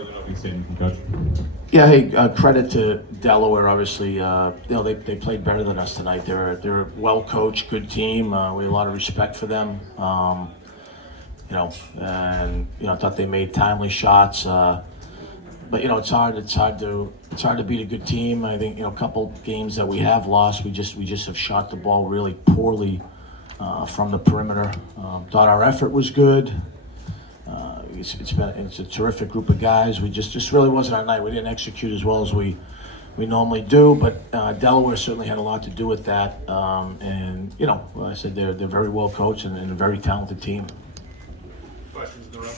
further than opening statement, Coach. Yeah, hey, credit to Delaware. Obviously, they played better than us tonight. They're a well-coached, good team. We have a lot of respect for them. I thought they made timely shots. But it's hard to beat a good team. I think a couple games that we have lost, we just have shot the ball really poorly from the perimeter. Thought our effort was good. It's a terrific group of guys. We just really wasn't our night. We didn't execute as well as we normally do, but Delaware certainly had a lot to do with that. Like I said, they're very well coached and a very talented team. Questions in the room?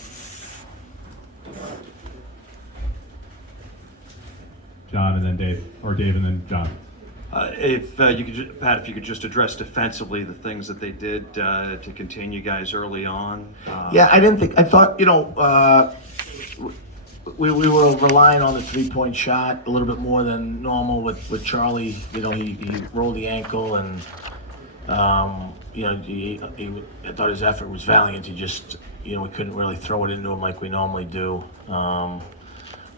John and then Dave, or Dave and then John. If you could, Pat, if you could just address defensively the things that they did to contain you guys early on. Yeah, I thought, we were relying on the three-point shot a little bit more than normal with Charlie. He rolled the ankle and, I thought his effort was valiant. He just, we couldn't really throw it into him like we normally do.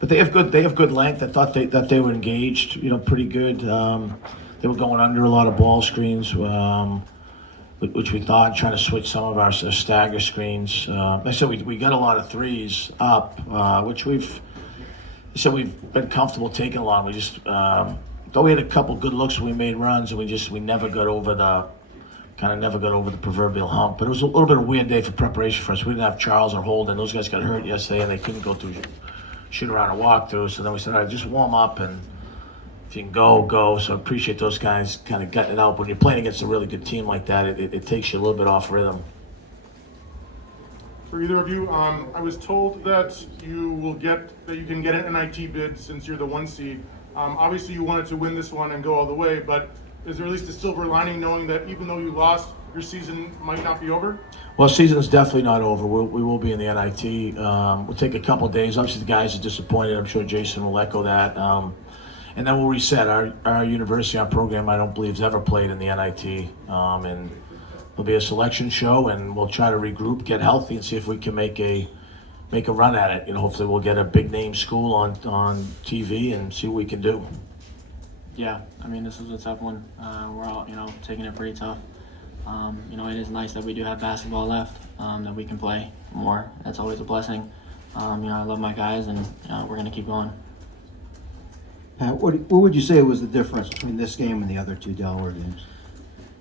But they have good length. I thought that they were engaged, pretty good. They were going under a lot of ball screens, which we thought, trying to switch some of our stagger screens. I said we got a lot of threes up, which we've been comfortable taking a lot. We just thought we had a couple good looks when we made runs, and we never got over the proverbial hump. But it was a little bit of a weird day for preparation for us. We didn't have Charles or Holden. Those guys got hurt yesterday, and they couldn't go through shoot around and walk through. So then we said, all right, just warm up, and if you can go. So I appreciate those guys kind of gutting it out. When you're playing against a really good team like that, it takes you a little bit off rhythm. For either of you, I was told that you can get an NIT bid since you're the 1 seed. Obviously you wanted to win this one and go all the way, but is there at least a silver lining knowing that even though you lost, your season might not be over? Well, season is definitely not over. We will be in the NIT. We'll take a couple of days. Obviously, the guys are disappointed. I'm sure Jason will echo that. And then we'll reset. Our university, our program, I don't believe has ever played in the NIT. And there'll be a selection show, and we'll try to regroup, get healthy, and see if we can make a run at it. Hopefully we'll get a big name school on TV and see what we can do. Yeah, I mean, this was a tough one. We're all, taking it pretty tough. It is nice that we do have basketball left, that we can play more. That's always a blessing. I love my guys, and we're going to keep going. What would you say was the difference between this game and the other two Delaware games?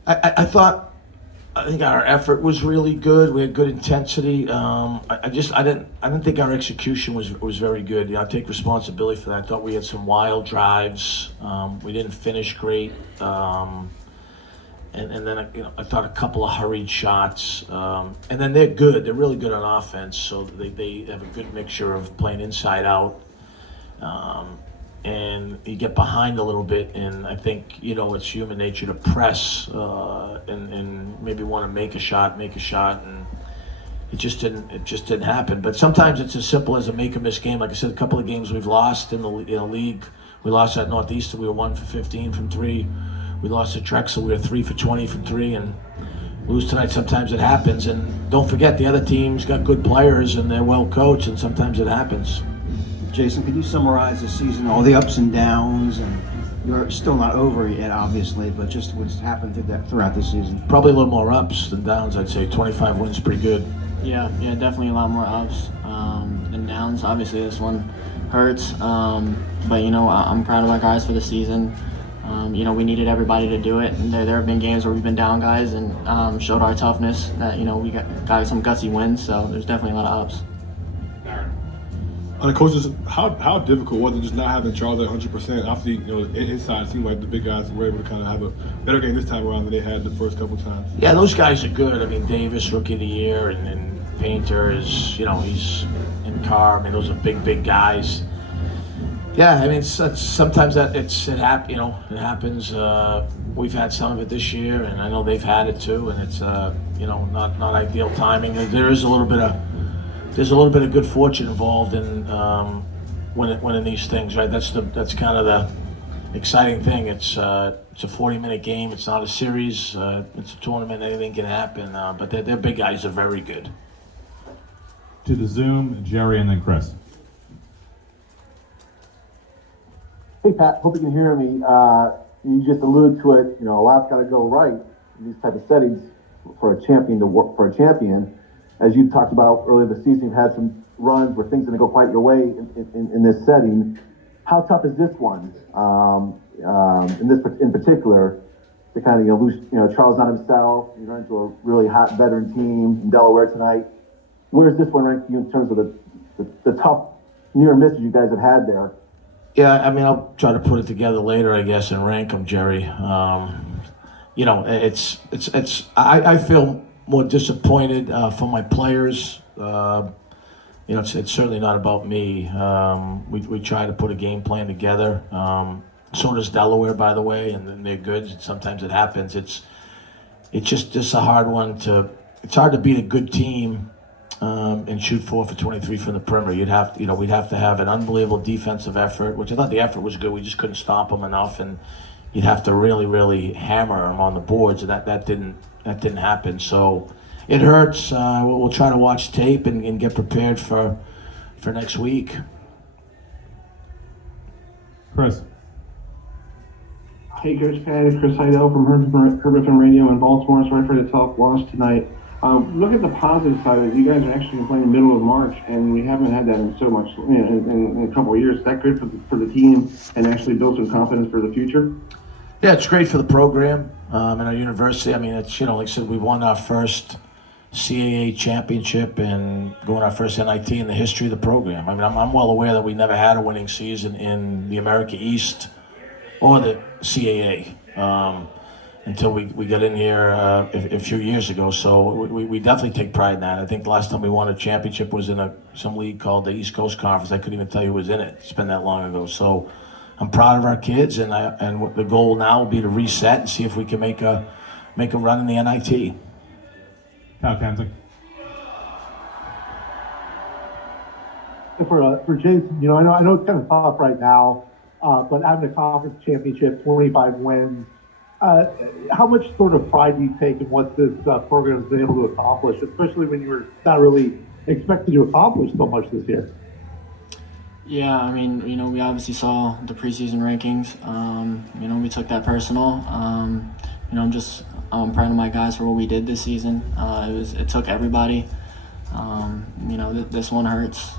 I think our effort was really good. We had good intensity. I didn't think our execution was very good. I take responsibility for that. I thought we had some wild drives. We didn't finish great. And then I thought a couple of hurried shots. And then they're good. They're really good on offense. So they have a good mixture of playing inside out. And you get behind a little bit, and I think it's human nature to press and maybe want to make a shot, and it just didn't happen. But sometimes it's as simple as a make or miss game. Like I said, a couple of games we've lost in the league. We lost at Northeastern. We were 1 for 15 from 3. We lost at Drexel. We were 3 for 20 from 3, and lose tonight. Sometimes it happens, and don't forget the other team's got good players and they're well coached, and sometimes it happens. Jason, could you summarize the season, all the ups and downs, and you're still not over yet, obviously, but just what's happened throughout the season? Probably a little more ups than downs, I'd say. 25 wins, pretty good. Yeah, definitely a lot more ups than downs. Obviously, this one hurts, but I'm proud of our guys for the season. We needed everybody to do it, and there have been games where we've been down guys and showed our toughness that we got some gutsy wins. So there's definitely a lot of ups. On the coaches, how difficult was it just not having Charles at 100%? Obviously, inside it seemed like the big guys were able to kind of have a better game this time around than they had the first couple times. Yeah, those guys are good. I mean, Davis, rookie of the year, and Painter is, he's in Carr. I mean, those are big guys. Yeah, I mean, sometimes it happens. We've had some of it this year, and I know they've had it too, and it's not ideal timing. There's a little bit of good fortune involved in winning these things, right? That's kind of the exciting thing. It's a 40-minute game. It's not a series. It's a tournament. Anything can happen. But their big guys are very good. To the Zoom, Jerry and then Chris. Hey Pat, hope you can hear me. You just alluded to it. You know, a lot's got to go right in these type of settings for a champion to work for a champion. As you talked about earlier this season, you've had some runs where things didn't go quite your way in this setting. How tough is this one? In particular, to kind of lose. Charles not himself. You run into a really hot veteran team in Delaware tonight. Where does this one rank for you in terms of the tough near misses you guys have had there? Yeah, I mean, I'll try to put it together later, I guess, and rank them, Jerry. I feel more disappointed for my players. It's certainly not about me. We try to put a game plan together. So does Delaware, by the way, and they're good. Sometimes it happens. It's just a hard one to. It's hard to beat a good team and shoot 4 for 23 from the perimeter. We'd have to have an unbelievable defensive effort, which I thought the effort was good. We just couldn't stop them enough, and you'd have to really, really hammer them on the boards, and that didn't happen. So it hurts. We'll try to watch tape and get prepared for next week. Chris. Hey, Coach Pat, it's Chris Heidel from Herberton Radio in Baltimore. Sorry for the tough loss tonight. Look at the positive side of it. You guys are actually playing middle of March, and we haven't had that in so much in a couple of years. Is that good for the team and actually build some confidence for the future? Yeah, it's great for the program and our university. I mean, it's like I said, we won our first CAA championship and going our first NIT in the history of the program. I mean, I'm well aware that we never had a winning season in the America East or the CAA until we got in here a few years ago. So we definitely take pride in that. I think the last time we won a championship was in some league called the East Coast Conference. I couldn't even tell you who was in it. It's been that long ago. So I'm proud of our kids, and the goal now will be to reset and see if we can make a run in the NIT. Kyle Kanzig. For Jason, I know it's kind of tough right now, but having a conference championship, 25 wins, how much sort of pride do you take in what this program has been able to accomplish, especially when you were not really expected to accomplish so much this year? Yeah, I mean, we obviously saw the preseason rankings. We took that personal. I'm proud of my guys for what we did this season. It took everybody. This one hurts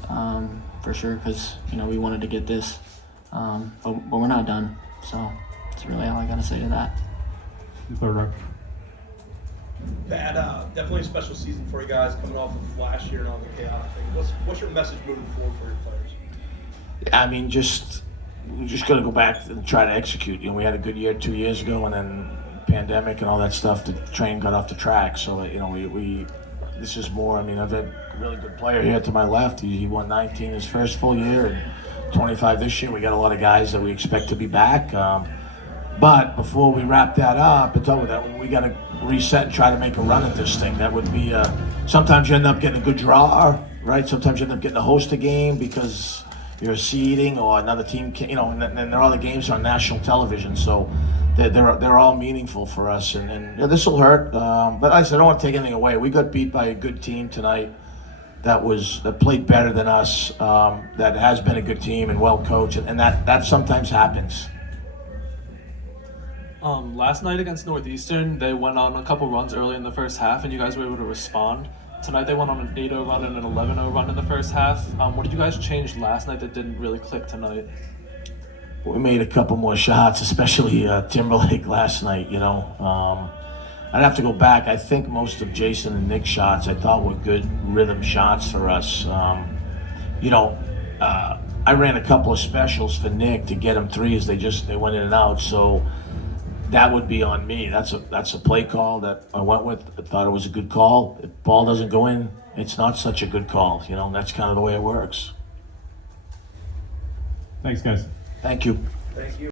for sure because we wanted to get this, but we're not done. So that's really all I got to say to that. Third row. Pat, definitely a special season for you guys coming off of last year and all the chaotic thing. What's your message moving forward for your players? I mean, we just got to go back and try to execute. We had a good year 2 years ago, and then pandemic and all that stuff. The train got off the track. So this is more. I mean, I've had a really good player here to my left. He won 19 his first full year and 25 this year. We got a lot of guys that we expect to be back. But before we wrap that up, it's over that we got to reset and try to make a run at this thing. That would be. Sometimes you end up getting a good draw, right? Sometimes you end up getting to host a game because you're seeding or another team, and then all the games are on national television, so they're all meaningful for us, and this will hurt. But I said I don't want to take anything away. We got beat by a good team tonight that played better than us, that has been a good team and well coached, and that sometimes happens. Last night against Northeastern, they went on a couple runs early in the first half, and you guys were able to respond. Tonight they went on an 8-0 run and an 11-0 run in the first half. What did you guys change last night that didn't really click tonight? We made a couple more shots, especially Timberlake last night. I'd have to go back. I think most of Jason and Nick's shots I thought were good rhythm shots for us. I ran a couple of specials for Nick to get him threes. They went in and out. So that would be on me. That's a play call that I went with. I thought it was a good call. If ball doesn't go in, it's not such a good call. That's kind of the way it works. Thanks, guys. Thank you. Thank you.